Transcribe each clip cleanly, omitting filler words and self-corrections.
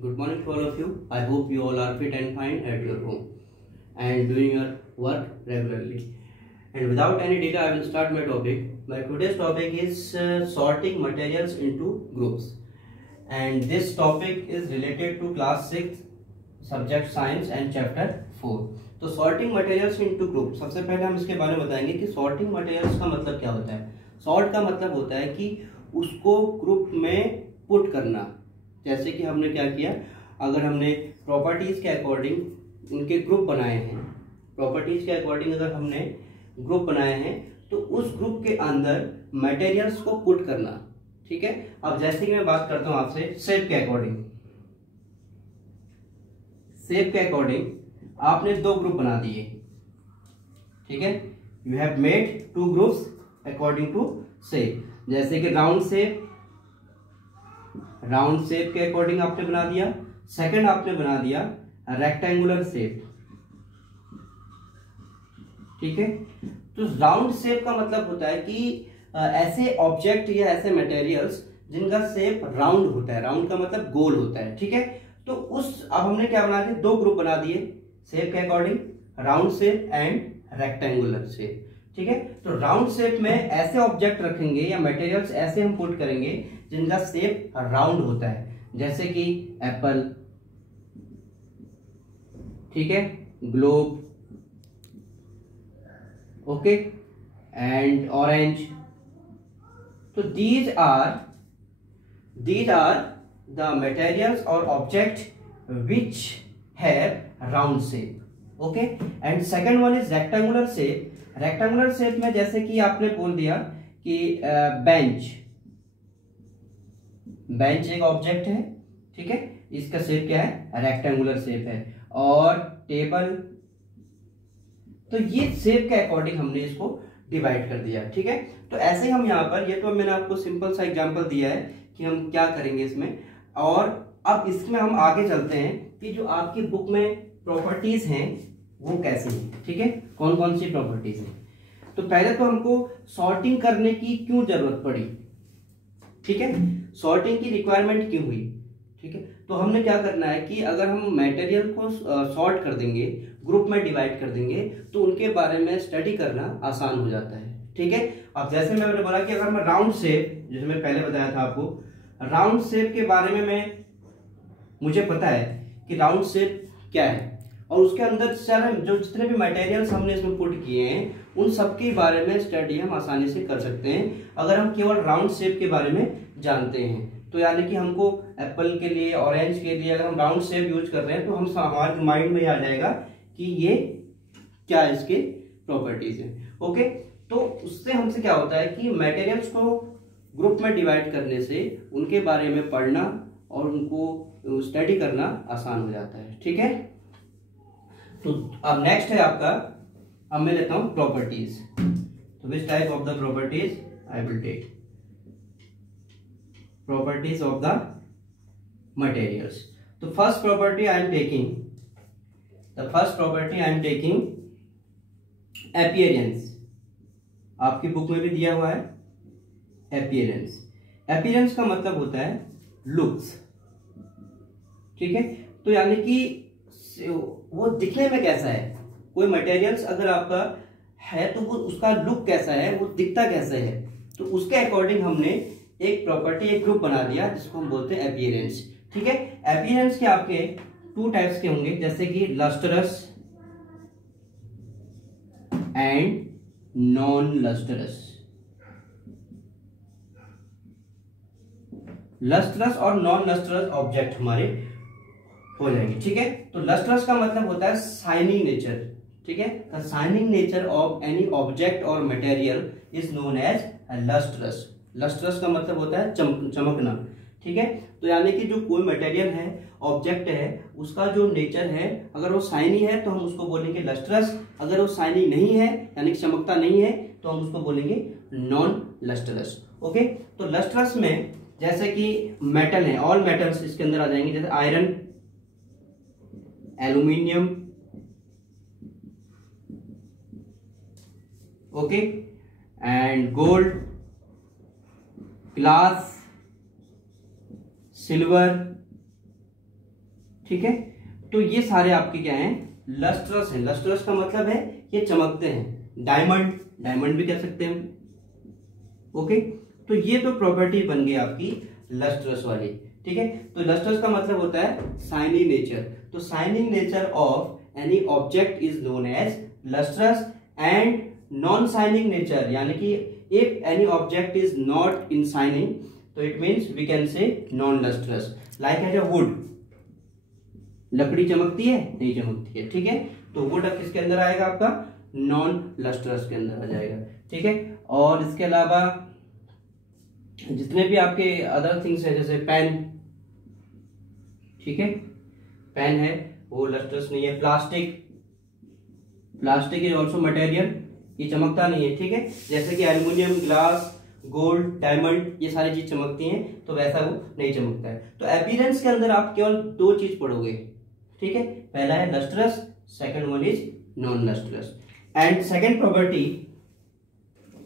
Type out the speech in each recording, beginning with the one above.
Good morning to all of you. I hope you all are fit and fine at your home and doing your work regularly. And without any delay, I will start my topic. My today's topic is sorting materials into groups. And this topic is related to class 6 subject science and chapter 4. तो sorting materials into group. सबसे पहले हम इसके बारे में बताएंगे कि sorting materials का मतलब क्या होता है. Sort का मतलब होता है कि उसको ग्रुप में पुट करना. जैसे कि हमने क्या किया, अगर हमने प्रॉपर्टीज के अकॉर्डिंग उनके ग्रुप बनाए हैं, प्रॉपर्टीज के अकॉर्डिंग अगर हमने ग्रुप बनाए हैं तो उस ग्रुप के अंदर मटेरियल्स को पुट करना. ठीक है. अब जैसे कि मैं बात करता हूं आपसे शेप के अकॉर्डिंग. शेप के अकॉर्डिंग आपने दो ग्रुप बना दिए. ठीक है. You have made two groups according to shape. जैसे कि राउंड शेप के अकॉर्डिंग आपने बना दिया. सेकंड आपने बना दिया रेक्टेंगुलर शेप. ठीक है. तो राउंड शेप का मतलब होता है कि ऐसे ऑब्जेक्ट या ऐसे मटेरियल्स जिनका शेप राउंड होता है. राउंड का मतलब गोल होता है. ठीक है. तो अब हमने क्या बना दिया, दो ग्रुप बना दिए शेप के according, round shape and rectangular shape. ठीक है. तो राउंड शेप में ऐसे ऑब्जेक्ट रखेंगे या मटेरियल्स ऐसे हम पुट करेंगे जिनका शेप राउंड होता है. जैसे कि एप्पल, ठीक है, ग्लोब, ओके, एंड ऑरेंज. तो दीज आर द मटेरियल्स और object which have round shape. Okay. And second one is rectangular shape. Rectangular shape में जैसे कि आपने बोल दिया कि बेंच एक ऑब्जेक्ट है. ठीक है. इसका शेप क्या है, रेक्टेंगुलर शेप है. और टेबल, तो ये शेप के अकॉर्डिंग हमने इसको डिवाइड कर दिया. ठीक है. तो ऐसे ही हम यहाँ पर, ये तो मैंने आपको सिंपल सा एग्जांपल दिया है कि हम क्या करेंगे इसमें. और अब इसमें हम आगे चलते हैं कि जो आपकी बुक में प्रॉपर्टीज हैं वो कैसी हैं. ठीक है. कौन कौन सी प्रॉपर्टीज हैं. तो पहले तो हमको सॉर्टिंग करने की क्यों जरूरत पड़ी. ठीक है. सॉर्टिंग की रिक्वायरमेंट क्यों हुई. ठीक है. तो हमने क्या करना है कि अगर हम मटेरियल को सॉर्ट कर देंगे, ग्रुप में डिवाइड कर देंगे, तो उनके बारे में स्टडी करना आसान हो जाता है. ठीक है. अब जैसे मैंने बोला कि अगर मैं राउंड शेप, जैसे मैं पहले बताया था आपको, राउंड शेप के बारे में मुझे पता है कि राउंड शेप क्या है और उसके अंदर सारे जो जितने भी मटेरियल्स हमने इसमें पुट किए हैं उन सब के बारे में स्टडी हम आसानी से कर सकते हैं अगर हम केवल राउंड शेप के बारे में जानते हैं. तो यानी कि हमको एप्पल के लिए, ऑरेंज के लिए अगर हम राउंड शेप यूज कर रहे हैं तो हम हमारे माइंड में आ जाएगा कि ये क्या इसके प्रॉपर्टीज हैं. ओके. तो उससे हमसे क्या होता है कि मटेरियल्स को ग्रुप में डिवाइड करने से उनके बारे में पढ़ना और उनको स्टडी करना आसान हो जाता है. ठीक है. तो अब नेक्स्ट है आपका, अब मैं लेता हूं प्रॉपर्टीज. तो which type of the properties I will take. Properties of the materials. तो first property I am taking appearance. आपकी बुक में भी दिया हुआ है अपीयरेंस. अपीयरेंस का मतलब होता है लुक्स. ठीक है. तो यानी कि वो दिखने में कैसा है. कोई मटेरियल्स अगर आपका है तो वो उसका लुक कैसा है, वो दिखता कैसा है, तो उसके अकॉर्डिंग हमने एक प्रॉपर्टी, एक ग्रुप बना दिया जिसको हम बोलते हैं अपीयरेंस. ठीक है. अपीयरेंस के आपके टू टाइप्स के होंगे, जैसे कि lustrous and non lustrous. Lustrous और नॉन लस्टरस ऑब्जेक्ट हमारे हो जाएंगे. ठीक है. तो लस्टरस का मतलब होता है शाइनिंग नेचर. ठीक है. The shining nature of any object or material is known as lustrous. Lustrous का मतलब होता है चमकना. ठीक है. तो यानी कि जो कोई मटेरियल है, ऑब्जेक्ट है, उसका जो नेचर है, अगर वो शाइनी है तो हम उसको बोलेंगे लस्टरस. अगर वो शाइनी नहीं है यानी कि चमकता नहीं है तो हम उसको बोलेंगे नॉन लस्टरस. ओके. तो लस्टरस में जैसे कि मेटल है, ऑल मेटल्स इसके अंदर आ जाएंगे, जैसे iron, aluminium, okay, and gold, glass, silver, ठीक है। तो ये सारे आपके क्या हैं, लस्ट्रस हैं। लस्ट्रस का मतलब है ये चमकते हैं। डायमंड, डायमंड भी कह सकते हैं। ओके, तो ये तो प्रॉपर्टी बन गई आपकी लस्ट्रस वाली, ठीक है। तो लस्ट्रस का मतलब होता है शाइनी नेचर। तो shining nature of any object is known as lustrous and non shining nature, यानी कि if any object is not in shining तो it means we can say non lustrous. Like as a wood, लकड़ी चमकती है, नहीं चमकती है, ठीक है। तो वुड अब किसके अंदर आएगा, आपका नॉन लस्ट्रस के अंदर आ जाएगा, ठीक है। और इसके अलावा जितने भी आपके अदर थिंग्स है, जैसे पेन, ठीक है, पेन है वो लस्ट्रस नहीं है। Plastic, plastic is also material, ये चमकता नहीं है, ठीक है। जैसे कि एल्युमिनियम, ग्लास, गोल्ड, डायमंड, ये सारी चीज चमकती हैं, तो वैसा वो नहीं चमकता है। तो अपीयरेंस के अंदर आप केवल दो चीज पढ़ोगे, ठीक है। पहला है lustrous, second one is non lustrous. And second property,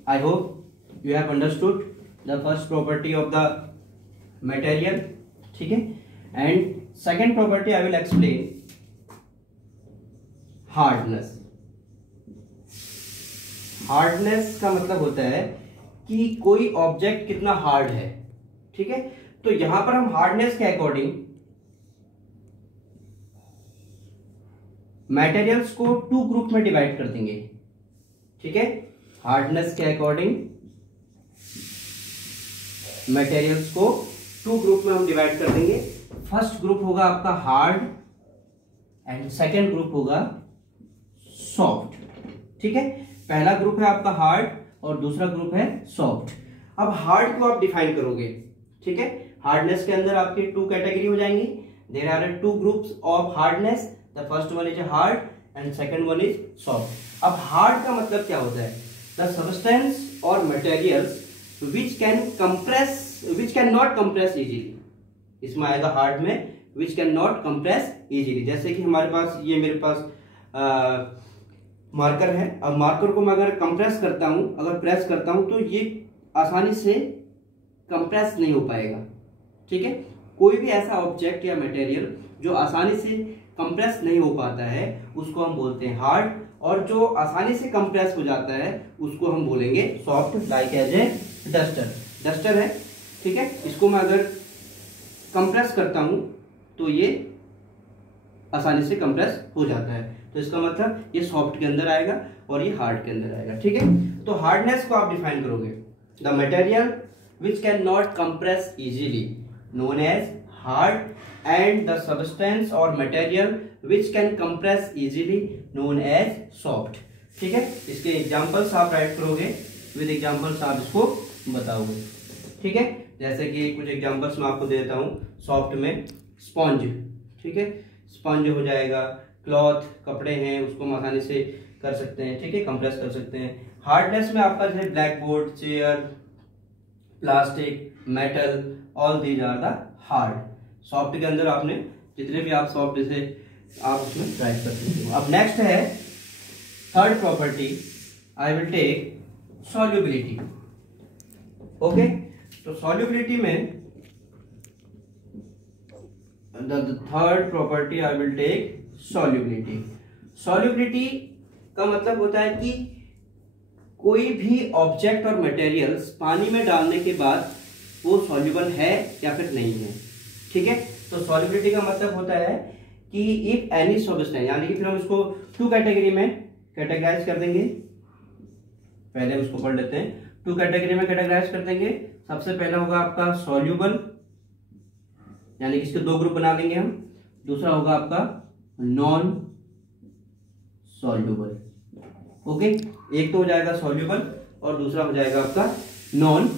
I hope you have understood the first property of the material, ठीक है। And second property I will explain hardness. Hardness का मतलब होता है कि कोई ऑब्जेक्ट कितना हार्ड है, ठीक है। तो यहां पर हम हार्डनेस के अकॉर्डिंग मटेरियल्स को टू ग्रुप में डिवाइड कर देंगे, ठीक है। हार्डनेस के अकॉर्डिंग मटेरियल्स को टू ग्रुप में हम डिवाइड कर देंगे। फर्स्ट ग्रुप होगा आपका हार्ड एंड सेकेंड ग्रुप होगा सॉफ्ट, ठीक है। पहला ग्रुप है आपका हार्ड और दूसरा ग्रुप है सॉफ्ट। अब हार्ड को आप डिफाइन करोगे, ठीक है। हार्डनेस के अंदर आपकी टू कैटेगरी हो जाएंगी। There are two groups of hardness, the first one is hard and second one is soft. अब हार्ड का मतलब क्या होता है, द सब्सटेंस और materials which can not compress easily. इसमें आएगा हार्ड में which can not compress easily. जैसे कि हमारे पास, ये मेरे पास मार्कर है। अब मार्कर को मैं अगर कंप्रेस करता हूं, अगर प्रेस करता हूं, तो ये आसानी से कंप्रेस नहीं हो पाएगा, ठीक है। कोई भी ऐसा ऑब्जेक्ट या मटेरियल जो आसानी से कंप्रेस नहीं हो पाता है उसको हम बोलते हैं हार्ड, और जो आसानी से कंप्रेस हो जाता है उसको हम बोलेंगे soft. Like as a duster, duster है, ठीक है। इसको मैं अगर कंप्रेस करता हूं तो ये आसानी से कंप्रेस हो जाता है, तो इसका मतलब ये सॉफ्ट के अंदर आएगा और ये हार्ड के अंदर आएगा, ठीक है। तो हार्डनेस को आप डिफाइन करोगे, the material which can not compress easily known as hard and the substance or material which can compress easily known as soft, ठीक है। इसके एग्जांपल्स आप राइट करोगे, विद एग्जांपल्स आप इसको बताओगे, ठीक है। जैसे कि कुछ एग्जांपल्स मैं आपको देता हूं। सॉफ्ट में स्पंज, ठीक है, स्पंज हो जाएगा। क्लॉथ, कपड़े हैं, उसको हम आसानी से कर सकते हैं, ठीक है, कंप्रेस कर सकते हैं। हार्डनेस में आपका जैसे black board, chair, plastic, metal, all these are the hard. Soft के अंदर आपने जितने भी आप सॉफ्ट जैसे आप उसमें राइट कर सकते हो। अब नेक्स्ट है third property, I will take solubility. Okay, तो सॉल्युबिलिटी में the third property I will take solubility. Solubility का मतलब होता है कि कोई भी ऑब्जेक्ट और मटेरियल्स पानी में डालने के बाद वो सॉल्युबल है या फिर नहीं है, ठीक है। तो सॉल्युबिलिटी का मतलब होता है कि इफ एनी सब्सटेंस, यानी कि फिर हम इसको टू कैटेगरी में कैटेगराइज कर देंगे। पहले उसको पढ़ लेते हैं, टू कैटेगरी में कैटेगराइज कर देंगे। सबसे पहला होगा आपका सॉल्युबल, यानी कि इसके दो ग्रुप बना लेंगे हम। दूसरा होगा आपका नॉन सॉल्युबल, ओके। एक तो हो जाएगा सॉल्युबल और दूसरा हो जाएगा आपका नॉन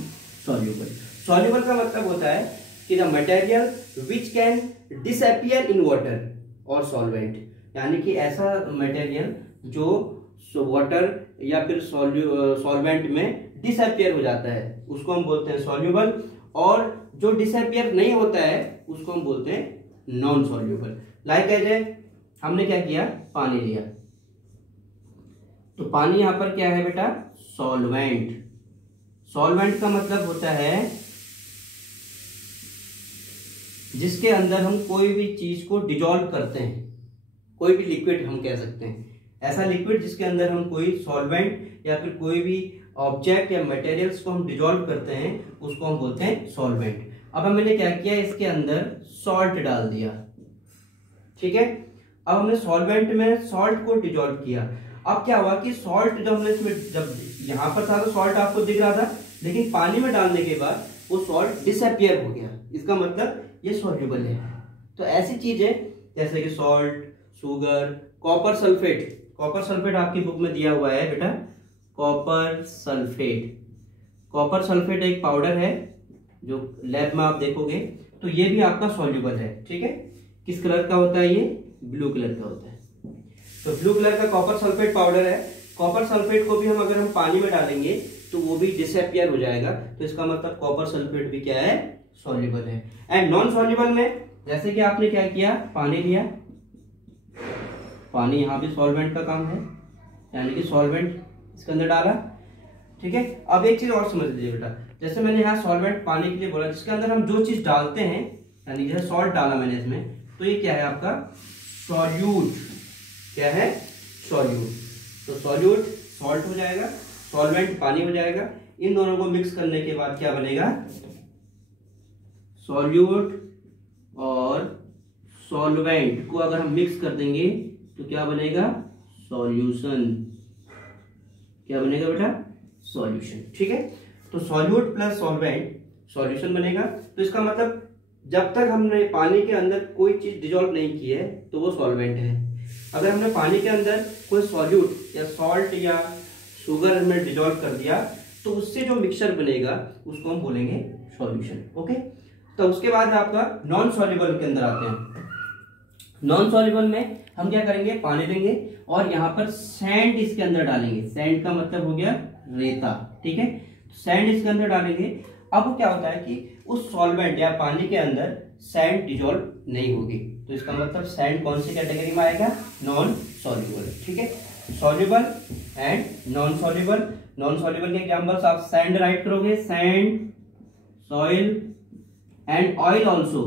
सॉल्युबल। सॉल्युबल का मतलब होता है कि the material which can disappear in water और सॉल्वेंट, यानी कि ऐसा मटेरियल जो वाटर या फिर सॉल्वेंट में डिसअपियर हो जाता है उसको हम बोलते हैं सॉल्युबल, और जो डिसअपियर नहीं होता है उसको हम बोलते हैं नॉन सॉल्युबल। लाइक एज हमने क्या किया, पानी लिया, तो पानी यहां पर क्या है बेटा, सॉल्वेंट। सॉल्वेंट का मतलब होता है जिसके अंदर हम कोई भी चीज को डिजोल्व करते हैं, कोई भी लिक्विड हम कह सकते हैं, ऐसा लिक्विड जिसके अंदर हम कोई सॉल्वेंट या फिर कोई भी ऑब्जेक्ट या मटेरियल्स को हम डिजोल्व करते हैं, उसको हम बोलते हैं सॉल्वेंट। अब हमने क्या किया, इसके अंदर सॉल्ट डाल दिया, ठीक है। अब हमने सॉल्वेंट में सॉल्ट को डिजोल्व किया। अब क्या हुआ कि सॉल्ट जब हमने इसमें, जब यहाँ पर था तो सॉल्ट आपको दिख रहा था, लेकिन पानी में डालने के बाद वो सॉल्ट डिसअपियर हो गया। इसका मतलब ये सॉल्युबल है। तो ऐसी चीजें जैसे कि salt, sugar, copper sulphate, copper sulphate आपकी बुक में दिया हुआ है बेटा, कॉपर सल्फेट। कॉपर सल्फेट एक पाउडर है जो लैब में आप देखोगे, तो ये भी आपका सॉल्युबल है, ठीक है। किस कलर का होता है ये, ब्लू कलर का होता है। तो ब्लू कलर का कॉपर सल्फेट पाउडर है। कॉपर सल्फेट को भी हम अगर हम पानी में डालेंगे तो वो भी डिसअपियर हो जाएगा। तो इसका मतलब कॉपर सल्फेट भी क्या है, सॉल्युबल है। एंड नॉन सॉल्युबल में जैसे कि आपने क्या किया, पानी लिया, पानी यहाँ भी सॉल्वेंट का काम है, यानी कि सॉल्वेंट इसके अंदर डाला, ठीक है। अब एक चीज और समझ लीजिए बेटा, जैसे मैंने यहाँ सॉल्वेंट पानी के लिए बोला, जिसके अंदर हम जो चीज डालते हैं, यानी जैसे सॉल्ट डाला मैंने इसमें, तो ये क्या है आपका सॉल्यूट। क्या है, सॉल्यूट। तो सॉल्यूट सॉल्ट हो जाएगा, सॉल्वेंट पानी हो जाएगा। इन दोनों को मिक्स करने के बाद क्या बनेगा, सॉल्यूट और सॉल्वेंट को अगर हम मिक्स कर देंगे तो क्या बनेगा, सॉल्यूशन। क्या बनेगा बेटा, सॉल्यूशन, ठीक है। तो सॉल्यूट प्लस सॉल्वेंट सॉल्यूशन बनेगा। तो इसका मतलब जब तक हमने पानी के अंदर कोई चीज डिजोल्व नहीं की है तो वो सॉल्वेंट है। अगर हमने पानी के अंदर कोई सॉल्यूट या सॉल्ट या शुगर हमने डिजोल्व कर दिया तो उससे जो मिक्सचर बनेगा उसको हम बोलेंगे सॉल्यूशन, ओके। तो उसके बाद आपका नॉन सॉल्युबल के अंदर आते हैं। नॉन सॉल्युबल में हम क्या करेंगे, पानी लेंगे और यहाँ पर सैंड इसके अंदर डालेंगे। सैंड का मतलब हो गया रेता, ठीक है। सैंड इसके अंदर डालेंगे। अब क्या होता है कि उस सॉल्वेंट या पानी के अंदर सैंड डिजोल्व नहीं होगी, तो इसका मतलब सैंड कौन सी कैटेगरी में आएगा, नॉन सॉल्युबल, ठीक है। Soluble and non soluble. Non soluble के एग्जांपल्स आप सैंड राइट करोगे, sand, soil and oil also.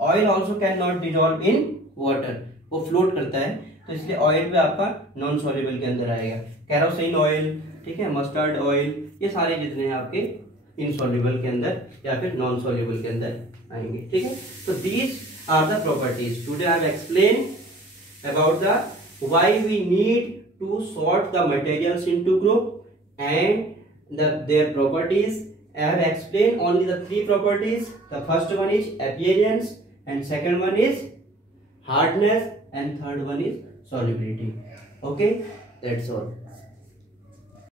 Oil also can not dissolve in water, वो फ्लोट करता है, तो इसलिए ऑयल भी आपका नॉन सॉल्युबल के अंदर आएगा। कैरोसिन ऑयल, ठीक है, मस्टर्ड ऑयल, ये सारे जितने हैं आपके इनसॉल्युबल के अंदर या फिर नॉन सॉल्युबल के अंदर आएंगे, ठीक है। तो these are the properties. Today I have explain about the why we need to sort the materials into group and their properties. I have explained only the three properties. The first one is appearance and second one is hardness and third one is solubility. Okay, that's all.